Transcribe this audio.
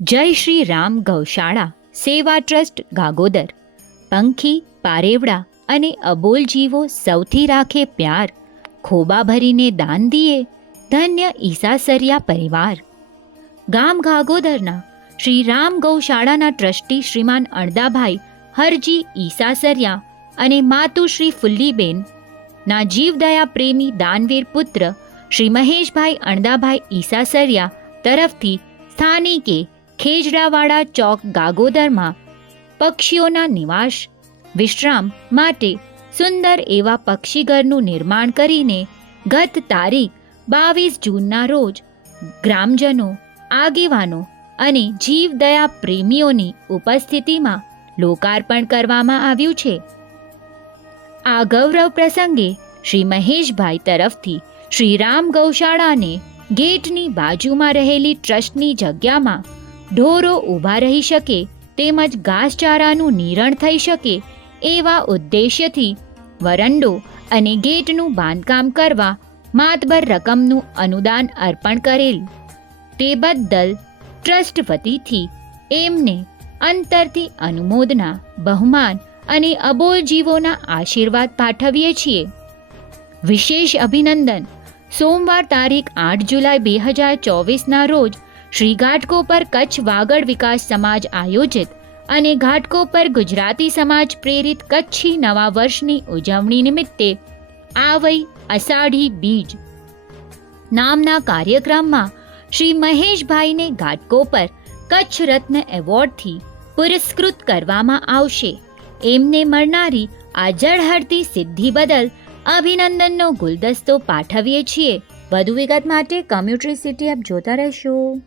જય શ્રી રામ ગૌશાળા સેવા ટ્રસ્ટ ગાગોદર. પંખી, પારેવડા અને અબોલ જીવો સૌથી રાખે પ્યાર, ખોબા ભરીને દાન દીએ ધન્ય ઈસાસરિયા પરિવાર. ગામ ગાગોદરના શ્રી રામ ગૌશાળાના ટ્રસ્ટી શ્રીમાન અણદાભાઈ હરજી ઈસાસરિયા અને માતુશ્રી ફુલ્લીબેન ના જીવદયા પ્રેમી દાનવીર પુત્ર શ્રી મહેશભાઈ અણદાભાઈ ઈસાસરિયા તરફથી સ્થાનિકે ખેજડાવાડા ચોક ગાગોદરમાં પક્ષીઓના નિવાસ વિશ્રામ માટે સુંદર એવા પક્ષીઘરનું નિર્માણ કરીને ગત તારીખ 22 જૂનના રોજ ગ્રામજનો, આગેવાનો અને જીવદયા પ્રેમીઓની ઉપસ્થિતિમાં લોકાર્પણ કરવામાં આવ્યું છે. આ ગૌરવ પ્રસંગે શ્રી મહેશભાઈ તરફથી શ્રી રામ ગૌશાળાને ગેટની બાજુમાં રહેલી ટ્રસ્ટની જગ્યામાં ઢોરો ઊભા રહી શકે તેમજ ઘાસચારાનું નિરણ થઈ શકે એવા ઉદ્દેશ્યથી વરંડો અને ગેટનું બાંધકામ કરવા માતબર રકમનું અનુદાન અર્પણ કરેલ. તે બદલ ટ્રસ્ટ વતીથી એમને અંતરથી અનુમોદના, બહુમાન અને અબોલ જીવોના આશીર્વાદ પાઠવીએ છીએ. વિશેષ અભિનંદન. સોમવાર તારીખ 8 જુલાઈ 2024ના રોજ શ્રી ઘાટકોપર કચ્છ વાગડ વિકાસ સમાજ આયોજિત અને ઘાટકોપર ગુજરાતી સમાજ પ્રેરિત કચ્છી નવા વર્ષની ઉજવણી નિમિત્તે આવઈ અષાઢી બીજ નામના કાર્યક્રમમાં શ્રી મહેશભાઈને ઘાટકોપર કચ્છ રત્ન એવોર્ડથી પુરસ્કૃત કરવામાં આવશે. એમને મળનારી આ ઝળહળતી સિદ્ધિ બદલ અભિનંદનનો ગુલદસ્તો પાઠવીએ છીએ. વધુ વિગત માટે કોમ્યુનિટી સિટી એપ જોતા રહેશો.